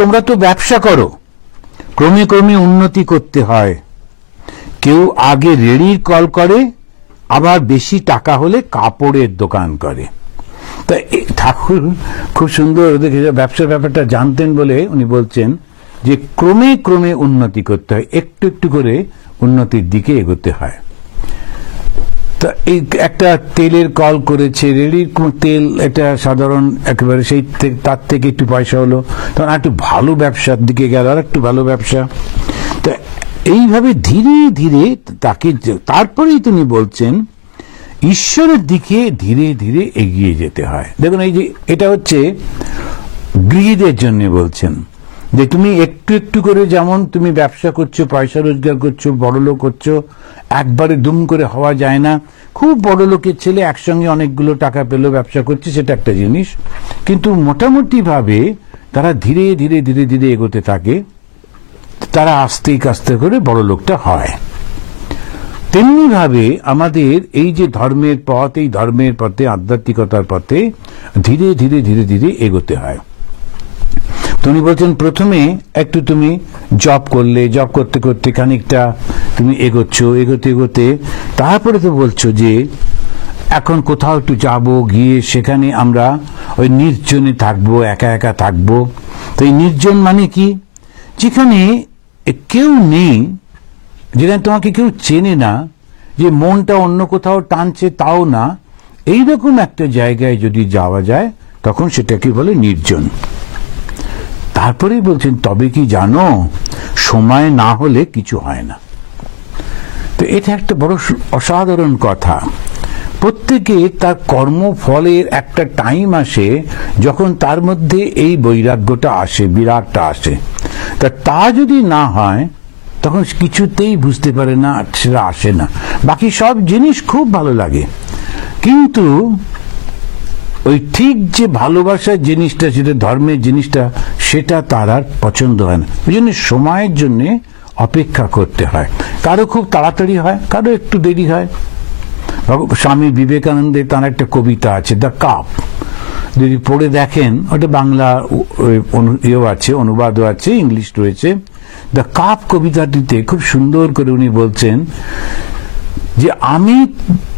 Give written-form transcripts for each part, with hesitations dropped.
তোমরা তো ব্যবসা করো, ক্রমে ক্রমে উন্নতি করতে হয়। কেউ আগে রেড়ির কল করে, আবার বেশি টাকা হলে কাপড়ের দোকান করে। তা ঠাকুর খুব সুন্দর ব্যবসার ব্যাপারটা জানতেন বলে উনি বলছেন যে ক্রমে ক্রমে উন্নতি করতে হয়, একটু একটু করে উন্নতির দিকে এগোতে হয়। তা এই একটা তেলের কল করেছে, রেডির তেল, এটা সাধারণ একেবারে সেই তার থেকে একটু পয়সা হলো, তখন একটু ভালো ব্যবসার দিকে গেল, আর একটু ভালো ব্যবসা। তা এইভাবে ধীরে ধীরে তাকে, তারপরেই তিনি বলছেন ঈশ্বরের দিকে ধীরে ধীরে এগিয়ে যেতে হয়। দেখুন এই যে এটা হচ্ছে গৃহীদের জন্য বলছেন যে তুমি একটু একটু করে, যেমন তুমি ব্যবসা করছো, পয়সা রোজগার করছো, বড়লোক করছো, একবারে দুম করে হওয়া যায় না। খুব বড় লোকের ছেলে একসঙ্গে অনেকগুলো টাকা পেলো, ব্যবসা করছে, সেটা একটা জিনিস। কিন্তু মোটামুটি ভাবে তারা ধীরে ধীরে ধীরে ধীরে এগোতে থাকে, তারা আস্তে আস্তে করে বড় লোকটা হয়। তেমনি ভাবে আমাদের এই যে ধর্মের পথ, এই ধর্মের পথে, আধ্যাত্মিকতার পথে ধীরে ধীরে ধীরে ধীরে এগোতে হয়। তিনি বলছেন প্রথমে একটু তুমি জব করলে, জব করতে করতে খানিকটা তুমি এগোচ্ছ, এগোতে এগোতে তারপরে তো বলছো যে এখন কোথাও একটু যাব, গিয়ে সেখানে আমরা ওই নির্জনে থাকবো, একা একা থাকবো। তো এই নির্জন মানে কি? যেখানে কেউ নেই, যেখানে তোমাকে কেউ চেনে না, যে মনটা অন্য কোথাও টানছে তাও না, এইরকম একটা জায়গায় যদি যাওয়া যায় তখন সেটাকে বলে নির্জন। তারপরেই বলছেন তবে কি জানো, সময় না হলে কিছু হয় না। তো এটা একটা বড় অসাধারণ কথা। প্রত্যেকে তার কর্মফলের একটা টাইম আসে যখন তার মধ্যে এই বৈরাগ্যটা আসে, বিরাটটা আসে। তা যদি না হয় তখন কিছুতেই বুঝতে পারে না, সেটা আসে না। বাকি সব জিনিস খুব ভালো লাগে, কিন্তু ওই ঠিক যে ভালোবাসার জিনিসটা, যেটা ধর্মের জিনিসটা, সেটা তার আর পছন্দ হয় না। ওই জন্য সময়ের জন্য অপেক্ষা করতে হয়। কারো খুব তাড়াতাড়ি হয়, কারো একটু দেরি হয়। স্বামী বিবেকানন্দের তার একটা কবিতা আছে, দ্য কাপ, যদি পড়ে দেখেন, ওটা বাংলা ইয়েও আছে, অনুবাদও আছে, ইংলিশ রয়েছে। দ্য কাপ কবিতাটিতে খুব সুন্দর করে উনি বলছেন যে আমি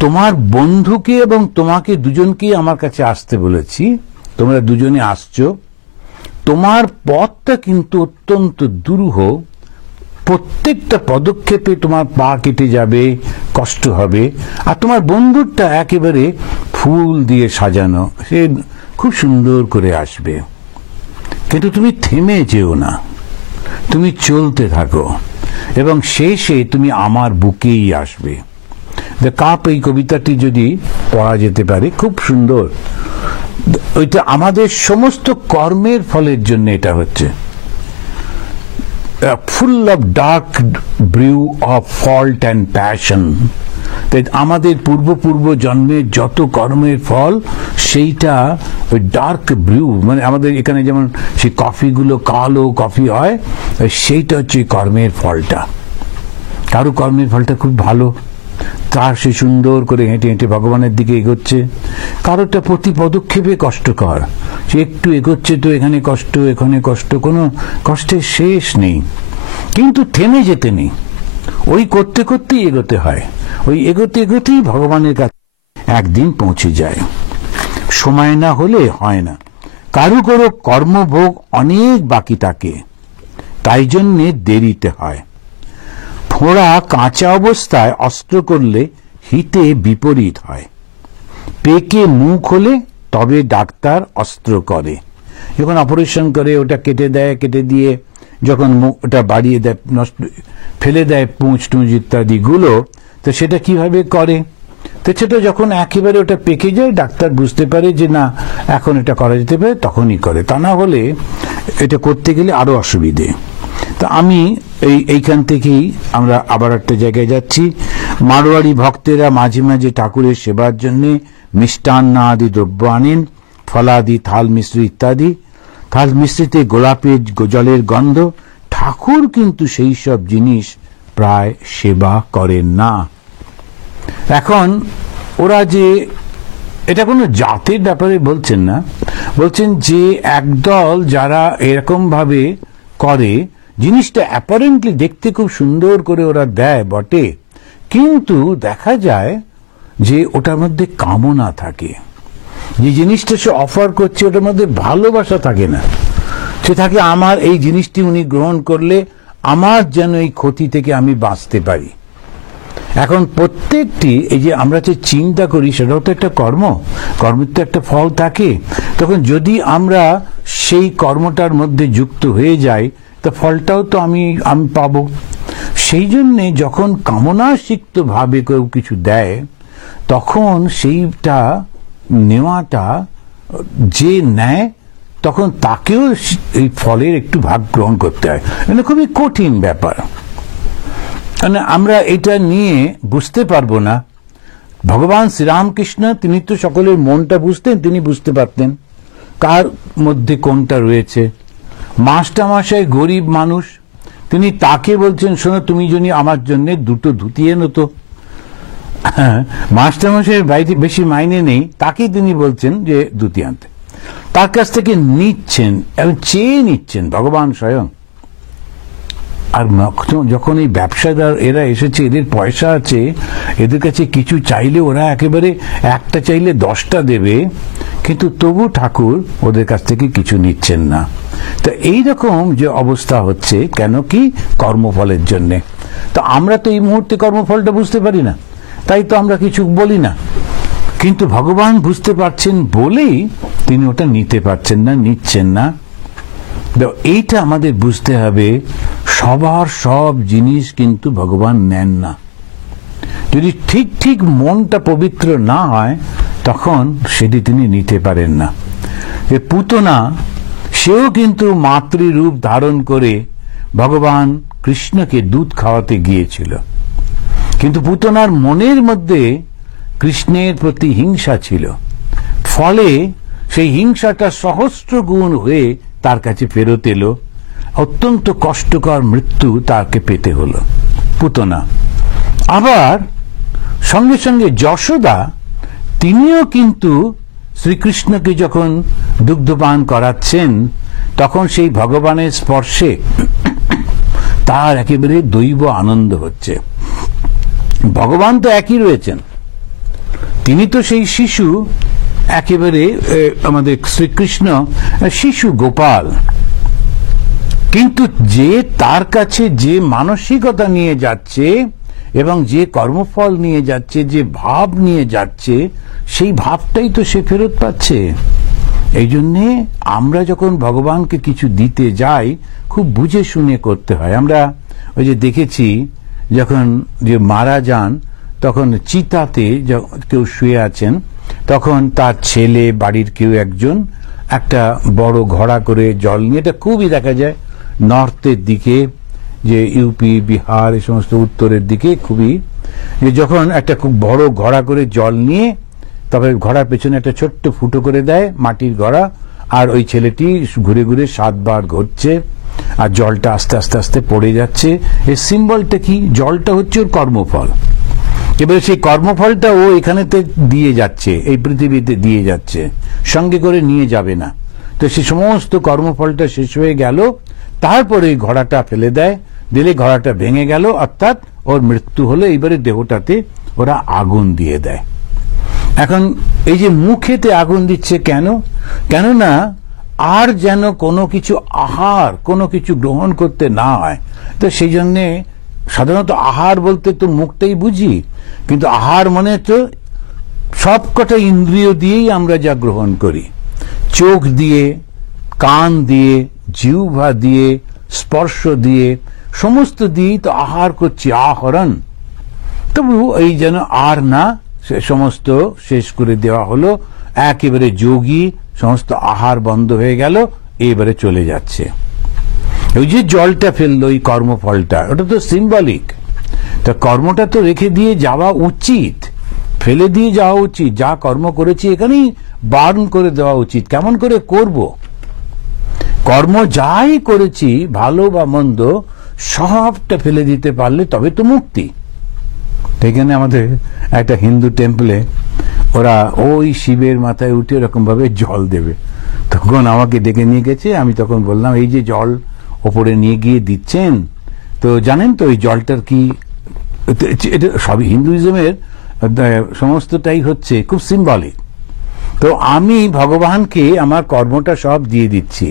তোমার বন্ধুকে এবং তোমাকে দুজনকেই আমার কাছে আসতে বলেছি, তোমরা দুজনে আসছো, তোমার পথটা কিন্তু অত্যন্ত দুরূহ, প্রত্যেকটা পদক্ষেপে তোমার পা কেটে যাবে, কষ্ট হবে। আর তোমার বন্ধুরটা একেবারে ফুল দিয়ে সাজানো, সে খুব সুন্দর করে আসবে। কিন্তু তুমি থেমে যেও না, তুমি চলতে থাকো এবং শেষে তুমি আমার বুকেই আসবে। দ্য কাপ, এই কবিতাটি যদি পড়া যেতে পারে, খুব সুন্দর। ওইটা আমাদের সমস্ত কর্মের ফলের জন্য এটা হচ্ছে full of dark brew of fault and passion. আমাদের পূর্ব জন্মের যত কর্মের ফল, সেইটা ওই ডার্ক ব্রিউ, মানে আমাদের এখানে যেমন সেই কফিগুলো কালো কফি হয়, সেইটা হচ্ছে কর্মের ফলটা। কারো কর্মের ফলটা খুব ভালো, তার সে সুন্দর করে হেঁটে হেঁটে ভগবানের দিকে এগোচ্ছে। কারোটা প্রতি পদক্ষেপে কষ্টকর, সে একটু এগোচ্ছে তো এখানে কষ্ট, এখানে কষ্ট, কোনো কষ্টের শেষ নেই। কিন্তু থেমে যেতে নেই, ওই করতে করতেই এগোতে হয়। ওই এগোতে এগোতেই ভগবানের কাছে একদিন পৌঁছে যায়। সময় না হলে হয় না। কারো কারো কর্মভোগ অনেক বাকি থাকে, তাই জন্যে দেরিতে হয়। ফোঁড়া কাঁচা অবস্থায় অস্ত্র করলে হিতে বিপরীত হয়। পেকে মুখ হলে তবে ডাক্তার অস্ত্র করে। যখন অপারেশন করে ওটা কেটে দেয়, কেটে দিয়ে যখন ওটা বাড়িয়ে দেয়, নষ্ট ফেলে দেয় পুঁজ টুঁজ ইত্যাদি গুলো, তো সেটা কিভাবে করে? তো সেটা যখন একেবারে ওটা পেকে যায়, ডাক্তার বুঝতে পারে যে না, এখন এটা করা যেতে পারে, তখনই করে। তা না হলে এটা করতে গেলে আরো অসুবিধে। তো আমি এইখান থেকেই আমরা আবার একটা জায়গায় যাচ্ছি। মারোয়াড়ি ভক্তেরা মাঝে মাঝে ঠাকুরের সেবার জন্য মিষ্টান্ন আদি দ্রব্য আনেন, ফলাদি, থাল মিশ্রি ইত্যাদি। থাল মিশ্রিতে গোলাপের জলের গন্ধ। ঠাকুর কিন্তু সেই সব জিনিস প্রায় সেবা করেন না। এখন ওরা যে এটা কোনো জাতের ব্যাপারে বলছেন না, বলছেন যে একদল যারা এরকম ভাবে করে, জিনিসটা অ্যাপারেন্টলি দেখতে খুব সুন্দর করে ওরা দেয় বটে, কিন্তু দেখা যায় যে ওটার মধ্যে কামনা থাকে, যে জিনিসটা সে অফার করছে ওটার মধ্যে ভালোবাসা থাকে না, সে থাকে আমার এই জিনিসটি উনি গ্রহণ করলে আমার যেন এই ক্ষতি থেকে আমি বাঁচতে পারি। এখন প্রত্যেকটি এই যে আমরা যে চিন্তা করি সেটাও তো একটা কর্ম, কর্মের তো একটা ফল থাকে। তখন যদি আমরা সেই কর্মটার মধ্যে যুক্ত হয়ে যাই তো ফলটাও তো আমি পাবো। সেই জন্যে যখন কামনাসিক্ত ভাবে কেউ কিছু দেয় তখন সেইটা নেওয়াটা যে নেয় তখন তাকেও এই ফলের একটু ভাগ গ্রহণ করতে হয়। এটা খুবই কঠিন ব্যাপার, মানে আমরা এটা নিয়ে বুঝতে পারবো না। ভগবান শ্রীরামকৃষ্ণ তিনি তো সকলের মনটা বুঝতেন, তিনি বুঝতে পারতেন কার মধ্যে কোনটা রয়েছে। মাস্টারমশাই গরিব মানুষ, তিনি তাকে বলছেন শোনো তুমি যদি আমার জন্য দুটো ধুতি এনো তো। মাস্টারমশাইয়ের বাইরে বেশি মাইনে নেই, তাকে তিনি বলছেন যে ধুতি আনতে, তার কাছ থেকে নিচ্ছেন এবং চেয়ে নিচ্ছেন ভগবান স্বয়ং। আর যখন এই ব্যবসাদার এরা এসেছে, এদের পয়সা আছে, এদের কাছে কিছু চাইলে ওরা একেবারে একটা চাইলে 10টা দেবে, কিন্তু তবু ঠাকুর ওদের কাছ থেকে কিছু নিচ্ছেন না। তো এইরকম যে অবস্থা হচ্ছে কেন কি কর্মফলের জন্যে। তো আমরা তো এই মুহূর্তে কর্মফলটা বুঝতে পারি না, তাই তো আমরা কিছু বলি না, কিন্তু ভগবান বুঝতে পারছেন বলেই তিনি ওটা নিতে পারছেন না, নিচ্ছেন না। এইটা আমাদের বুঝতে হবে, সবার সব জিনিস কিন্তু ভগবান নেন না। যদি ঠিক ঠিক মনটা পবিত্র না হয় তখন সেটি তিনি নিতে পারেন না। পুতনা সেও কিন্তু মাতৃরূপ ধারণ করে ভগবান কৃষ্ণকে দুধ খাওয়াতে গিয়েছিল, কিন্তু পুতনার মনের মধ্যে কৃষ্ণের প্রতি হিংসা ছিল, ফলে সেই হিংসাটা সহস্র গুণ হয়ে তার কাছে ফেরত এলো, অত্যন্ত কষ্টকর মৃত্যু তাকে পেতে হলো পুতনা। আবার সঙ্গে সঙ্গে যশোদা তিনিও কিন্তু শ্রীকৃষ্ণকে যখন দুগ্ধপান করাচ্ছেন তখন সেই ভগবানের স্পর্শে তার একেবারে দৈব আনন্দ হচ্ছে। ভগবান তো একই রয়েছেন, তিনি তো সেই শিশু, একেবারে আমাদের শ্রীকৃষ্ণ শিশু গোপাল, কিন্তু যে তার কাছে যে মানসিকতা নিয়ে যাচ্ছে এবং যে কর্মফল নিয়ে যাচ্ছে, যে ভাব নিয়ে যাচ্ছে, সেই ভাবটাই তো সে ফেরত পাচ্ছে। এই জন্যে আমরা যখন ভগবানকে কিছু দিতে যাই খুব বুঝে শুনে করতে হয়। আমরা ওই যে দেখেছি যখন যে মারা যান তখন চিতাতে কেউ শুয়ে আছেন, তখন তার ছেলে বাড়ির কেউ একজন একটা বড় ঘড়া করে জল নিয়ে, এটা খুবই দেখা যায় নর্থের দিকে, যে ইউপি বিহার এই সমস্ত উত্তরের দিকে খুবই, যে যখন একটা খুব বড় ঘড়া করে জল নিয়ে তবে ঘড়ার পেছনে একটা ছোট্ট ফুটো করে দেয়, মাটির ঘড়া, আর ওই ছেলেটি ঘুরে ঘুরে 7 বার ঘুরছে আর জলটা আস্তে আস্তে আস্তে পড়ে যাচ্ছে। এর সিম্বলটা কি? জলটা হচ্ছে ওর কর্মফল। এবারে সেই কর্মফলটা ও এখানেতে দিয়ে যাচ্ছে, এই পৃথিবীতে দিয়ে যাচ্ছে, সঙ্গে করে নিয়ে যাবে না। তো সেই সমস্ত কর্মফলটা শেষ হয়ে গেল, তারপরে এই ঘোড়াটা ফেলে দেয়, দিলে ঘোড়াটা ভেঙে গেল, অর্থাৎ ওর মৃত্যু হলো। এইবারে দেহটাতে ওরা আগুন দিয়ে দেয়। এখন এই যে মুখেতে আগুন দিচ্ছে কেন? কেননা আর যেন কোনো কিছু আহার, কোনো কিছু গ্রহণ করতে না হয়। তো সেই জন্যে সাধারণত আহার বলতে তো মুখটাই বুঝি, কিন্তু আহার মানে তো সবকটা ইন্দ্রিয় দিয়েই আমরা যা গ্রহণ করি, চোখ দিয়ে, কান দিয়ে, জিহ্বা দিয়ে, স্পর্শ দিয়ে, সমস্ত দিয়েই তো আহার করছি, আহরণ। তবু এই যেন আর না, সে সমস্ত শেষ করে দেওয়া হলো, একেবারে যোগী, সমস্ত আহার বন্ধ হয়ে গেল, এবারে চলে যাচ্ছে। ওই যে জলটা ফেললো, এই কর্মফলটা, ওটা তো সিম্বলিক। তা কর্মটা তো রেখে দিয়ে যাওয়া উচিত, ফেলে দিয়ে যাওয়া উচিত। যা কর্ম করেছি এখানেই বার্ন করে দেওয়া উচিত। কেমন করে করব? কর্ম যাই করেছি, ভালো বা মন্দ, সবটা ফেলে দিতে পারলে তবে তো মুক্তি। এখানে আমাদের একটা হিন্দু টেম্পলে ওরা ওই শিবের মাথায় উঠে এরকম ভাবে জল দেবে। তখন আমাকে ডেকে নিয়ে গেছে, আমি তখন বললাম এই যে জল ওপরে নিয়ে গিয়ে দিচ্ছেন, তো জানেন তো এই জলটার কি, এটা সবই হিন্দুইজমের সমস্তটাই হচ্ছে খুব সিম্বলিক। তো আমি ভগবানকে আমার কর্মটা সব দিয়ে দিচ্ছি,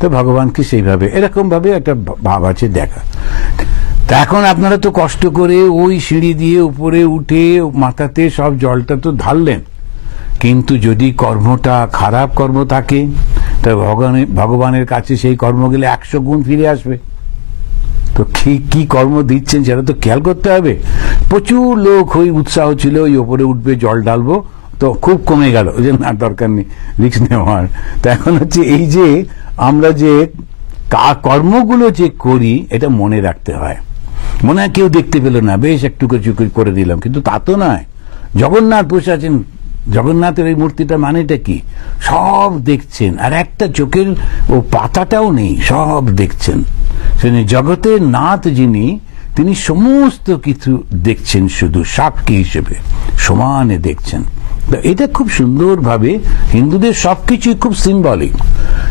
তো ভগবানকে সেইভাবে এরকম ভাবে একটা ভাব আছে দেখা। তা এখন আপনারা তো কষ্ট করে ওই সিঁড়ি দিয়ে উপরে উঠে মাথাতে সব জলটা তো ঢাললেন, কিন্তু যদি কর্মটা খারাপ কর্ম থাকে তা ভগবানের কাছে সেই কর্ম গেলে 100 গুণ ফিরে আসবে। তো কি কর্ম দিচ্ছেন সেটা তো খেয়াল করতে হবে। প্রচুর লোক ওই উৎসাহ ছিল ওই ওপরে উঠবে জল ঢালবো, তো খুব কমে গেল যে না দরকার নেই রিস্ক নেওয়ার। তো এখন হচ্ছে এই যে আমরা যে কর্মগুলো যে করি এটা মনে রাখতে হয়। মনে হয় কেউ দেখতে পেল না, বেশ একটু করে দিলাম, কিন্তু তা তো নয়। জগন্নাথ বসে আছেন, জগন্নাথের এই মূর্তিটা মানেটা কি, সব দেখছেন, আর একটা চোখের ও পাতাটাও নেই, সব দেখছেন। জগতের নাথ যিনি, তিনি সমস্ত কিছু দেখছেন, শুধু সাক্ষী হিসেবে সমানে দেখছেন। এটা খুব সুন্দরভাবে হিন্দুদের সবকিছুই খুব সিম্বলিক।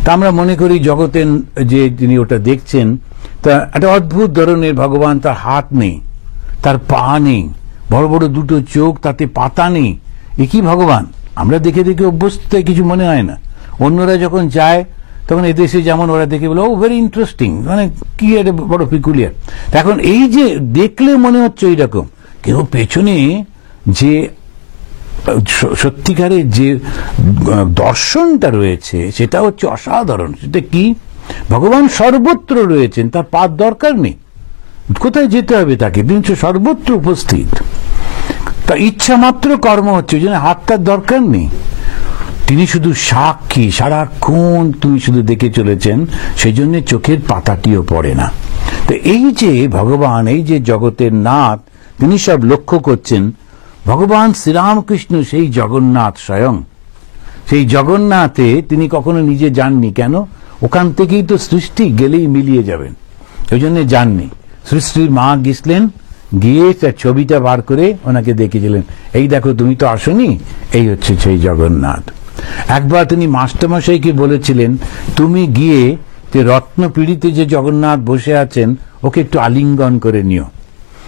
তা আমরা মনে করি জগতের যে যিনি ওটা দেখছেন, তা একটা অদ্ভুত ধরনের ভগবান, তার হাত নেই, তার পা নেই, বড় বড় দুটো চোখ, তাতে পাতা নেই, এ কি ভগবান? আমরা দেখে দেখে অভ্যস্ত, কিছু মনে হয় না। অন্যরা যখন যায় তখন এদেশে যেমন ওরা দেখে বলে ও ভেরি ইন্টারেস্টিং, মানে কি এটা বড় পিকুলিয়ার। এখন এই যে দেখলে মনে হচ্ছে এইরকম, কিন্তু পেছনে যে সত্যিকারের যে দর্শনটা রয়েছে সেটা হচ্ছে অসাধারণ। সেটা কি, ভগবান সর্বত্র রয়েছেন, তার পার দরকার নেই, কোথায় যেতে হবে তাকে, তিনি সর্বত্র উপস্থিত। তা ইচ্ছা মাত্র কর্ম হচ্ছে, ওই জন্য হাতটার দরকার নেই, তিনি শুধু সাক্ষী, সারাক্ষণ তুমি শুধু দেখে চলেছেন, সেই জন্য চোখের পাতাটিও পড়ে না। তো এই যে ভগবান, এই যে জগতের নাথ, তিনি সব লক্ষ্য করছেন। ভগবান শ্রীরামকৃষ্ণ সেই জগন্নাথ স্বয়ং, সেই জগন্নাথে তিনি কখনো নিজে যাননি, কেন? ওখান থেকেই তো সৃষ্টি, গেলেই মিলিয়ে যাবেন, ওই জন্য যাননি। সৃষ্টির মা গেছিলেন, গিয়ে তার ছবিটা বার করে ওনাকে দেখিয়েছিলেন, এই দেখো তুমি তো আসনি, এই হচ্ছে সেই জগন্নাথ। একবার তিনি মাস্টারমশাইকে বলেছিলেন, তুমি গিয়ে যে রত্নপিড়িতে যে জগন্নাথ বসে আছেন ওকে একটু আলিঙ্গন করে নিও।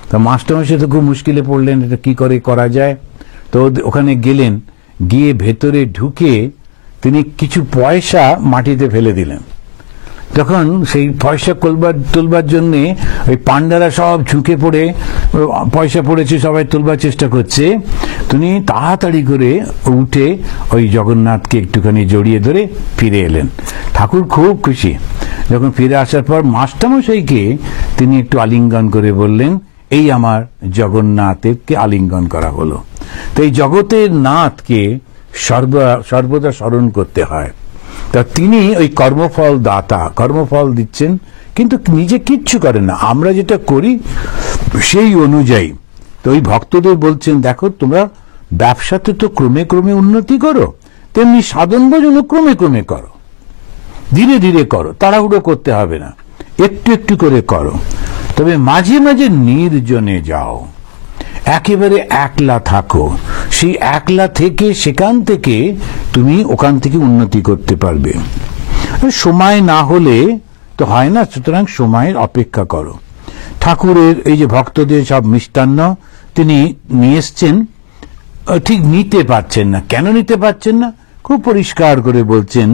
তো মাস্টারমশাই তো খুব মুশকিলে পড়লেন, এটা কি করে করা যায়। তো ওখানে গেলেন, গিয়ে ভেতরে ঢুকে তিনি কিছু পয়সা মাটিতে ফেলে দিলেন। তখন সেই পয়সা তুলবার জন্য ওই পান্ডারা সব ঝুঁকে পড়ে, পয়সা পড়েছে সবাই তুলবার চেষ্টা করছে, তিনি তাড়াতাড়ি করে উঠে ওই জগন্নাথকে একটুখানি জড়িয়ে ধরে ফিরে এলেন। ঠাকুর খুব খুশি। যখন ফিরে আসার পর মাস্টারমশাইকে তিনি একটু আলিঙ্গন করে বললেন, এই আমার জগন্নাথকে আলিঙ্গন করা হলো। তো এই জগতের নাথকে সর্বদা স্মরণ করতে হয়। তা তিনি ওই কর্মফল দাতা, কর্মফল দিচ্ছেন, কিন্তু নিজে কিচ্ছু করেন না, আমরা যেটা করি সেই অনুযায়ী। তো ওই ভক্তদের বলছেন, দেখো তোমরা ব্যবসাতে তো ক্রমে ক্রমে উন্নতি করো, তেমনি সাধন ভজন ক্রমে ক্রমে করো, ধীরে ধীরে করো, তাড়াহুড়ো করতে হবে না, একটু একটু করে করো। তবে মাঝে মাঝে নির্জনে যাও, একেবারে একলা থাকো, সেই একলা থেকে সেখান থেকে তুমি ওখান থেকে উন্নতি করতে পারবে। সময় না হলে তো হয় না, সুতরাং সময়ের অপেক্ষা করো। ঠাকুরের এই যে ভক্তদের সব মিষ্টান্ন তিনি নিয়ে এসছেন, ঠিক নিতে পারছেন না। কেন নিতে পারছেন না? খুব পরিষ্কার করে বলছেন,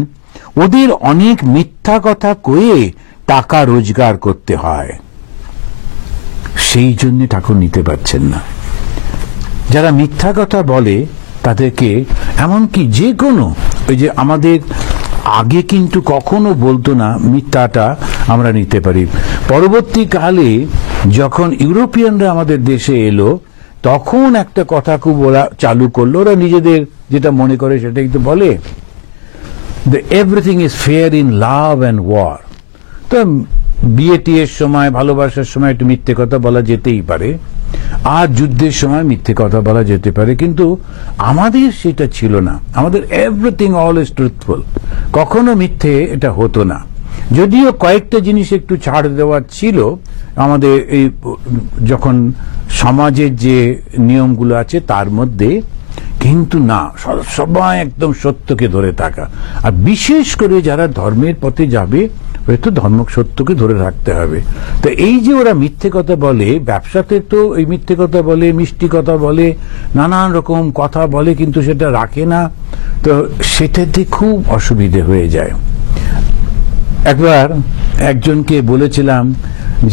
ওদের অনেক মিথ্যা কথা কয়ে টাকা রোজগার করতে হয়, সেই জন্য ঠাকুর নিতে পারছেন না। যারা মিথ্যা কথা বলে তাদেরকে, এমনকি যে কোনো, ওই যে আমাদের আগে কিন্তু কখনো বলতো না মিথ্যাটা আমরা নিতে পারি। পরবর্তীকালে যখন ইউরোপিয়ানরা আমাদের দেশে এলো, তখন একটা কথা খুব ওরা চালু করলো, ওরা নিজেদের যেটা মনে করে সেটাই তো বলে, everything is fair in love and war. তো বিয়ে টিয়ের সময়, ভালোবাসার সময় একটু মিথ্যে কথা বলা যেতেই পারে, আর যুদ্ধের সময় মিথ্যে কথা বলা যেতে পারে, কিন্তু আমাদের সেটা ছিল না। আমাদের এভরিথিং অলওয়েজ ট্রুথফুল, কখনো মিথ্যে এটা হতো না। যদিও কয়েকটা জিনিস একটু ছাড় দেওয়ার ছিল আমাদের, এই যখন সমাজের যে নিয়মগুলো আছে তার মধ্যে কিন্তু না, সবাই একদম সত্যকে ধরে থাকা। আর বিশেষ করে যারা ধর্মের পথে যাবে, হয়তো ধর্ম সত্যকে ধরে রাখতে হবে। তো এই যে ওরা মিথ্যে কথা বলে, ব্যবসাতে তো এই মিথ্যে কথা বলে, মিষ্টি কথা বলে, নানান রকম কথা বলে, কিন্তু সেটা রাখে না। তো সেটাতে খুব অসুবিধে হয়ে যায়। একবার একজনকে বলেছিলাম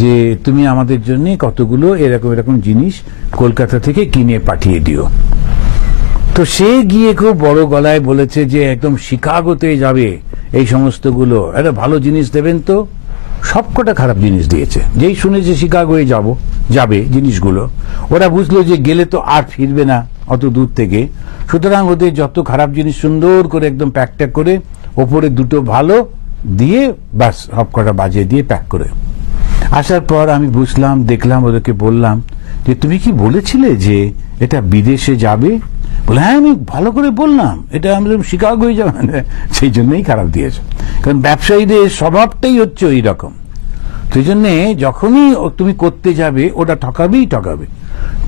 যে তুমি আমাদের জন্য কতগুলো এরকম এরকম জিনিস কলকাতা থেকে কিনে পাঠিয়ে দিও। তো সে গিয়ে খুব বড় গলায় বলেছে যে একদম শিকাগোতে যাবে, এই সমস্তগুলো একটা ভালো জিনিস দেবেন। তো সবকটা খারাপ জিনিস দিয়েছে। যেই শুনেছে শিকাগোয়ে যাবে জিনিসগুলো, ওরা বুঝলো যে গেলে তো আর ফিরবে না অত দূর থেকে, সুতরাং ওদের যত খারাপ জিনিস সুন্দর করে একদম প্যাকটা করে ওপরে দুটো ভালো দিয়ে ব্যাস সবকটা বাজিয়ে দিয়ে প্যাক করে আসার পর আমি বুঝলাম, দেখলাম, ওদেরকে বললাম যে তুমি কি বলেছিলে যে এটা বিদেশে যাবে? বলে হ্যাঁ, আমি ভালো করে বললাম এটা আমরা শিকাগোয় যাবে, সেই জন্যই খারাপ দিয়েছে। কারণ ব্যবসায়ীদের স্বভাবটাই হচ্ছে ওই রকম। সেই জন্যে যখনই তুমি করতে যাবে ওটা ঠকাবেই ঠকাবে।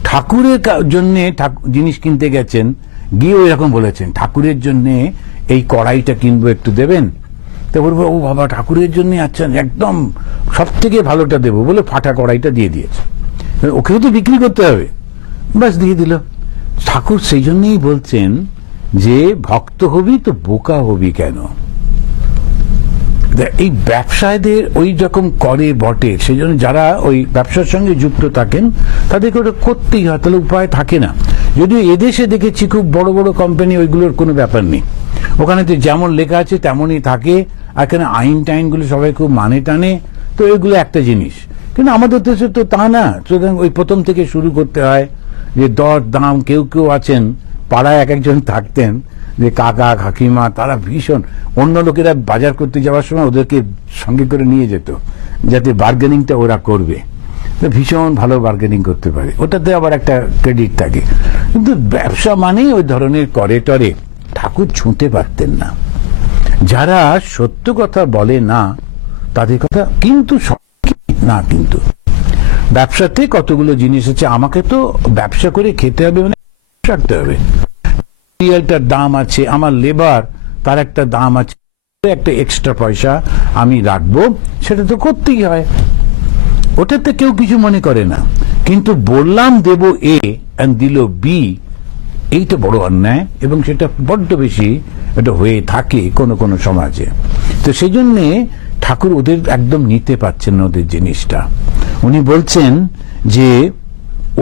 ঠাকুরের জন্য জিনিস কিনতে গেছেন, গিয়ে ওই রকম বলেছেন ঠাকুরের জন্য এই কড়াইটা কিনবো, একটু দেবেন? তো বলবো ও বাবা, ঠাকুরের জন্য আচ্ছা একদম সব থেকে ভালোটা দেবো বলে ফাটা কড়াইটা দিয়ে দিয়েছে। ওকেও তো বিক্রি করতে হবে, বাস দিয়ে দিল। ঠাকুর সেই জন্যই বলছেন যে ভক্ত হবি তো বোকা হবি কেন। এই ব্যবসায়ীদের ওই রকম করে বটে, সেই জন্য যারা ওই ব্যবসার সঙ্গে যুক্ত থাকেন তাদেরকে ওটা করতেই হয়, তাহলে উপায় থাকে না। যদিও এদেশে দেখেছি খুব বড় বড় কোম্পানি, ওইগুলোর কোনো ব্যাপার নেই, ওখানে তো যেমন লেখা আছে তেমনই থাকে। এখানে আইন টাইনগুলো সবাই খুব মানে টানে, তো এগুলো একটা জিনিস। কিন্তু আমাদের দেশে তো তা না, সুতরাং ওই প্রথম থেকে শুরু করতে হয় যে দর দাম। কেউ কেউ আছেন পাড়ায় এক একজন থাকতেন যে কাকা কাকিমা, তারা ভীষণ, অন্য লোকেরা বাজার করতে যাওয়ার সময় ওদেরকে সঙ্গে করে নিয়ে যেত যাতে বার্গেনিংটা ওরা করবে। ভীষণ ভালো বার্গেনিং করতে পারে, ওটাতে আবার একটা ক্রেডিট থাকে। কিন্তু ব্যবসা মানেই ওই ধরনের করে টরে ঠাকুর ছুঁতে পারতেন না। যারা সত্য কথা বলে না তাদের কথা কিন্তু না, কিন্তু ব্যবসাতে কতগুলো জিনিস আছে। আমাকে তো ব্যবসা করে খেতে হবে, মানে রাখতে হবে, রিয়েলটার দাম আছে, আমার লেবার তার একটা দাম আছে, একটা এক্সট্রা পয়সা আমি রাখবো, সেটা তো করতেই হয়। ওটাতে কেউ কিছু মনে করে না। কিন্তু বললাম দেব এ আর দিল বি, এইটা বড় অন্যায়, এবং সেটা বড্ড বেশি এটা হয়ে থাকে কোন কোন সমাজে। তো সেই জন্যে ঠাকুর ওদের একদম নিতে পারছেন না ওদের জিনিসটা। উনি বলছেন যে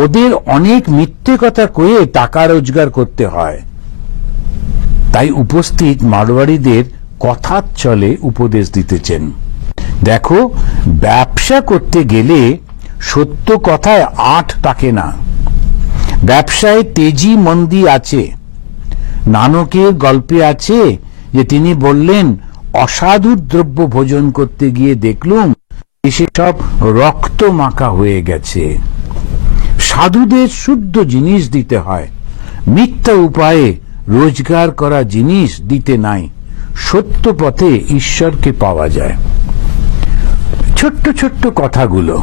ওদের অনেক মিথ্যে কথা কয়ে টাকা রোজগার করতে হয়, তাই উপস্থিত মারোয়াড়িদের কথার চলে উপদেশ দিতেছেন। দেখো, ব্যবসা করতে গেলে সত্য কথায় আট থাকে না, ব্যবসায় তেজি মন্দি আছে। নানকের গল্পে আছে যে তিনি বললেন অসাধু দ্রব্য ভোজন করতে গিয়ে দেখলুম এসে সব রক্ত মাখা হয়ে গেছে। সাধুদের শুদ্ধ জিনিস দিতে হয়, মিথ্যা উপায়ে রোজগার করা জিনিস দিতে নাই। সত্য পথে ঈশ্বরকে পাওয়া যায়। ছোট্ট ছোট্ট কথাগুলো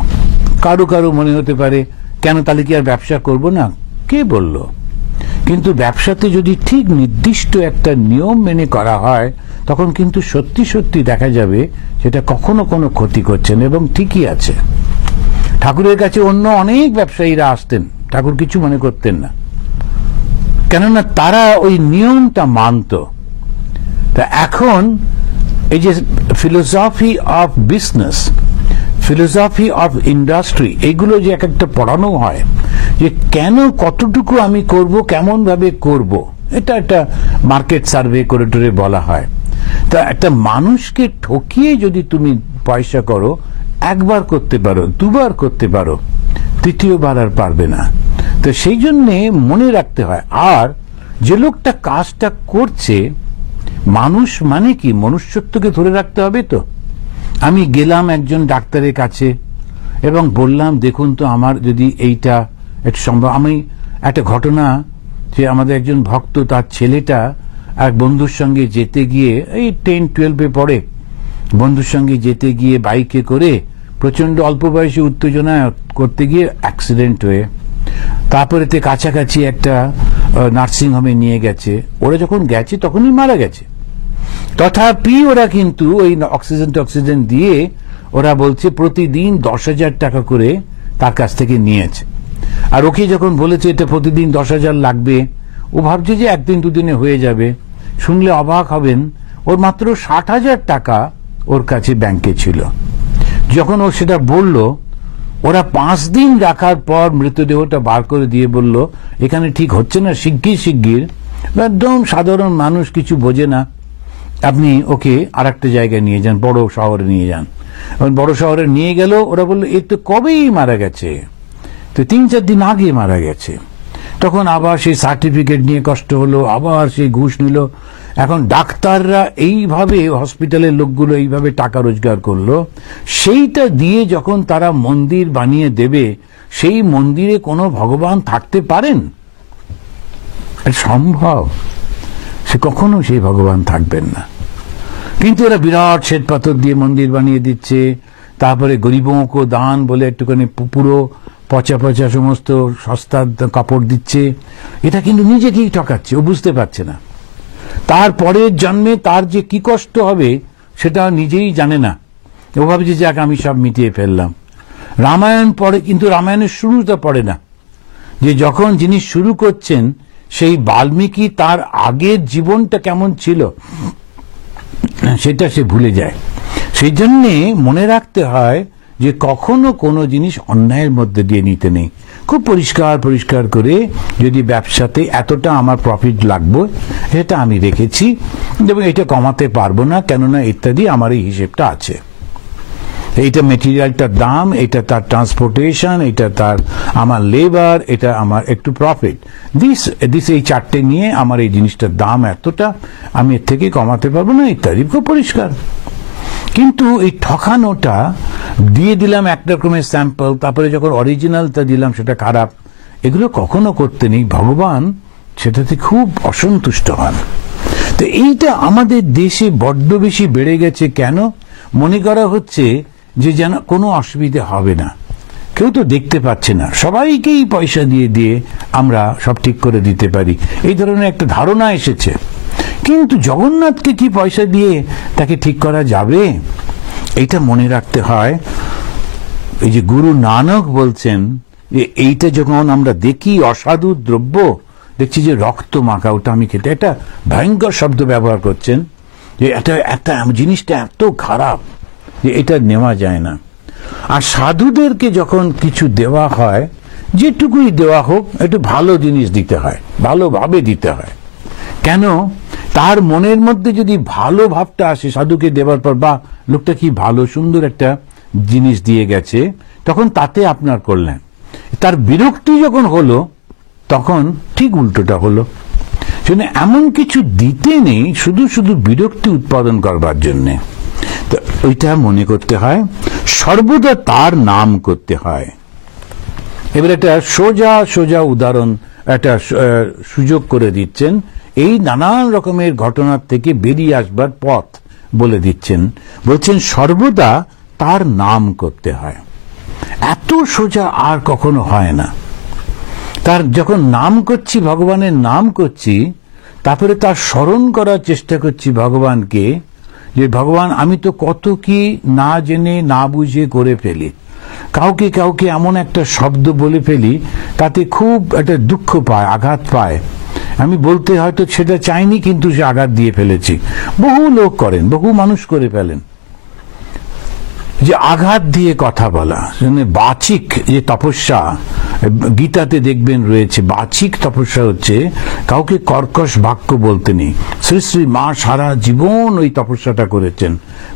কারো কারো মনে হতে পারে কেন তাহলে কি আর ব্যবসা করব না, কে বলল? কিন্তু ব্যবসাতে যদি ঠিক নির্দিষ্ট একটা নিয়ম মেনে করা হয় তখন কিন্তু সত্যি সত্যি দেখা যাবে সেটা কখনো কোনো ক্ষতি করছে না এবং ঠিকই আছে। ঠাকুরের কাছে অন্য অনেক ব্যবসায়ীরা আসতেন, ঠাকুর কিছু মনে করতেন না, কেননা তারা ওই নিয়মটা মানত। তা এখন এই যে philosophy of business, philosophy of industry, এইগুলো যে এক একটা পড়ানো হয় যে কেন কতটুকু আমি করব, কেমন ভাবে করব, এটা একটা মার্কেট সার্ভে করে টোরে বলা হয়। তা একটা মানুষকে ঠকিয়ে যদি তুমি পয়সা করো, একবার করতে পারো, দুবার করতে পারো, তৃতীয়বার আর পারবে না। তো সেই জন্যে মনে রাখতে হয়। আর যে লোকটা কাজটা করছে, মানুষ মানে কি, মনুষ্যত্বকে ধরে রাখতে হবে। তো আমি গেলাম একজন ডাক্তারের কাছে এবং বললাম দেখুন তো আমার যদি এইটা একটু সম্ভব। আমি একটা ঘটনা, যে আমাদের একজন ভক্ত, তার ছেলেটা এক বন্ধুর সঙ্গে যেতে গিয়ে, এই 10-12 পড়ে, বন্ধুর সঙ্গে যেতে গিয়ে বাইকে করে প্রচন্ড অল্প বয়সে উত্তেজনা করতে গিয়ে অ্যাক্সিডেন্ট হয়ে, তারপরে কাছাকাছি একটা নার্সিং হোমে নিয়ে গেছে, ওরা যখন গেছে তখনই মারা গেছে। তথাপি ওরা কিন্তু ওই অক্সিজেন দিয়ে ওরা বলছে প্রতিদিন 10,000 টাকা করে তার কাছ থেকে নিয়েছে। আর ওকে যখন বলেছে এটা প্রতিদিন 10,000 লাগবে, ও ভাবছে যে একদিন দুদিনে হয়ে যাবে। শুনলে অবাক হবেন, ওর মাত্র 60,000 টাকা ওর কাছে ব্যাংকে ছিল। যখন ও সেটা বলল, ওরা 5 দিন রাখার পর মৃতদেহটা বার করে দিয়ে বলল এখানে ঠিক হচ্ছে না, শিগগির একদম সাধারণ মানুষ, কিছু বোঝে না, আপনি ওকে আর একটা জায়গায় নিয়ে যান, বড় শহরে নিয়ে যান। বড় শহরে নিয়ে গেল, ওরা বললো এ তো কবেই মারা গেছে, তো 3-4 দিন আগে মারা গেছে। তখন আবার সেই সার্টিফিকেট নিয়ে কষ্ট হলো, আবার সেই ঘুষ নিল। এখন ডাক্তাররা এইভাবে, হসপিটালের লোকগুলো এইভাবে টাকা রোজগার করলো, সেইটা দিয়ে যখন তারা মন্দির বানিয়ে দেবে, সেই মন্দিরে কোনো ভগবান থাকতে পারেন? সম্ভব? সে কখনো সেই ভগবান থাকবেন না। কিন্তু এরা বিরাট শ্বেত পাথর দিয়ে মন্দির বানিয়ে দিচ্ছে, তারপরে গরিবও কো দান বলে একটুখানি পুরো পচা পচা সমস্ত সস্তার কাপড় দিচ্ছে। এটা কিন্তু নিজেকেই ঠকাচ্ছে, ও বুঝতে পারছে না। তারপরের জন্মে তার যে কি কষ্ট হবে সেটা নিজেই জানে না। ও ভাবছে যাক আমি সব মিটিয়ে ফেললাম। রামায়ণ পড়ে, কিন্তু রামায়ণের শুরুটা পড়ে না, যে যখন যিনি শুরু করছেন সেই বাল্মীকি তার আগের জীবনটা কেমন ছিল সেটা সে ভুলে যায়। সেই জন্যে মনে রাখতে হয় যে কখনো কোনো জিনিস অন্যায়ের মধ্যে দিয়ে নিতে নেই। খুব পরিষ্কার করে, যদি ব্যবসাতে এতটা আমার প্রফিট লাগবে এটা আমি রেখেছি এবং এটা কমাতে পারবো না, কেননা ইত্যাদি আমার এই হিসেবটা আছে। এইটা মেটেরিয়ালটার দাম, এটা তার ট্রান্সপোর্টেশন, এটা তার আমার লেবার, এটা আমার একটু প্রফিট, দিস এই চারটে নিয়ে আমার এই জিনিসটার দাম এতটা, আমি এর থেকে কমাতে পারবো না ইত্যাদি, খুব পরিষ্কার। কিন্তু এই ঠকানোটা দিয়ে দিলাম একটা রকমের স্যাম্পল, তারপরে যখন অরিজিনালটা দিলাম সেটা খারাপ, এগুলো কখনো করতে নেই। ভগবান সেটাতে খুব অসন্তুষ্ট হন। তো এইটা আমাদের দেশে বড্ড বেশি বেড়ে গেছে। কেন? মনে করা হচ্ছে যে যেন কোনো অসুবিধা হবে না, কেউ তো দেখতে পাচ্ছে না, সবাইকেই পয়সা দিয়ে দিয়ে আমরা সব ঠিক করে দিতে পারি, এই ধরনের একটা ধারণা এসেছে। কিন্তু জগন্নাথকে কি পয়সা দিয়ে তাকে ঠিক করা যাবে? এইটা মনে রাখতে হয়। এই যে গুরু নানক বলছেন যে এইটা যখন আমরা দেখি অসাধু দ্রব্য, দেখছি যে রক্ত মাখা, ওটা আমি খেতে, একটা ভয়ঙ্কর শব্দ ব্যবহার করছেন যে একটা জিনিসটা এত খারাপ যে এটা নেওয়া যায় না। আর সাধুদেরকে যখন কিছু দেওয়া হয়, যেটুকুই দেওয়া হোক, একটু ভালো জিনিস দিতে হয়, ভালোভাবে দিতে হয়। কেন? তার মনের মধ্যে যদি ভালো ভাবটা আসে সাধুকে দেওয়ার পর, বা লোকটা কি ভালো সুন্দর একটা জিনিস দিয়ে গেছে, তখন তাতে আপনার কল্যাণ। তার বিরক্তি যখন হলো, তখন ঠিক উল্টোটা হলো। সেজন্য এমন কিছু দিতে নেই শুধু শুধু বিরক্তি উৎপাদন করবার জন্যে। তো ওইটা মনে করতে হয়, সর্বদা তার নাম করতে হয়। এবার একটা সোজা উদাহরণ, একটা সুযোগ করে দিচ্ছেন, এই নানান রকমের ঘটনার থেকে বেরিয়ে আসবার পথ বলে দিচ্ছেন। বলছেন সর্বদা তার নাম করতে হয়। এত সোজা আর কখনো হয় না। তার যখন নাম করছি, ভগবানের নাম করছি, তারপরে তার স্মরণ করার চেষ্টা করছি ভগবানকে, যে ভগবান আমি তো কত কি না জেনে না বুঝে করে ফেলি, কাউকে এমন একটা শব্দ বলে ফেলি, তাতে খুব একটা দুঃখ পায়, আঘাত পায়। আমি বলতে হয়তো সেটা চাইনি, কিন্তু সে আঘাত দিয়ে ফেলেছি। বহু লোক করেন, বহু মানুষ করে ফেলেন, যে আঘাত দিয়ে কথা বলা। বাচিক যে তপস্যা গীতাতে দেখবেন রয়েছে, বাচিক তপস্যা হচ্ছে কাউকে কর্কশ বাক্য বলতে নেই। শ্রী শ্রী মা সারা জীবন ওই তপস্যাটা করেছেন,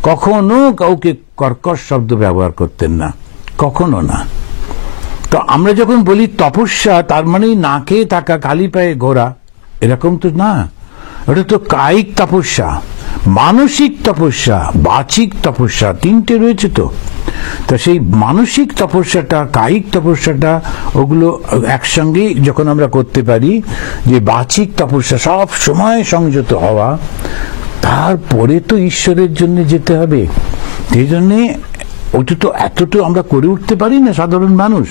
কখনো কাউকে কর্কশ শব্দ ব্যবহার করতেন না, কখনো না। তো আমরা যখন বলি তপস্যা, তার মানে না খেয়ে থাকা, খালি পায়ে ঘোরা, এরকম তো না। ওটা তো কায়িক তপস্যা, মানসিক তপস্যা, বাচিক তপস্যা, তিনটে রয়েছে। তো সেই মানসিক তপস্যাটা, কায়িক তপস্যাটা, ওগুলো একসঙ্গে যখন আমরা করতে পারি, যে বাচিক তপস্যা সব সময় সংযত হওয়া, তারপরে তো ঈশ্বরের জন্য যেতে হবে। সেই জন্যে ওইটা তো এতটা আমরা করে উঠতে পারি না সাধারণ মানুষ।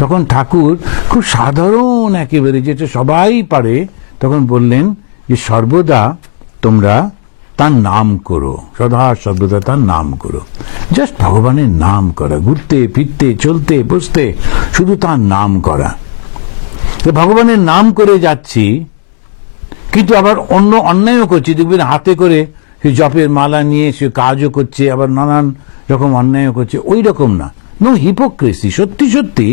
তখন ঠাকুর খুব সাধারণ একেবারে, যেটা সবাই পারে, তখন বললেন যে সর্বদা তোমরা তার নাম করো, সদা সর্বদা তার নাম করো। জাস্ট ভগবানের নাম করা, ঘুরতে ফিরতে চলতে বসতে শুধু তার নাম করা। ভগবানের নাম করে যাচ্ছি, কিন্তু আবার অন্য অন্যায়ও করছি। দেখবেন হাতে করে সে জপের মালা নিয়ে সে কাজও করছে, আবার নানান রকম অন্যায়ও করছে। ওই রকম না, নো হিপোক্রেসি। সত্যি সত্যি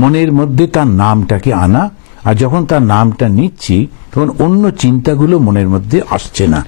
মনের মধ্যে তার নামটাকে আনা, আর যখন তার নামটা নিচ্ছি তখন অন্য চিন্তাগুলো মনের মধ্যে আসছে না।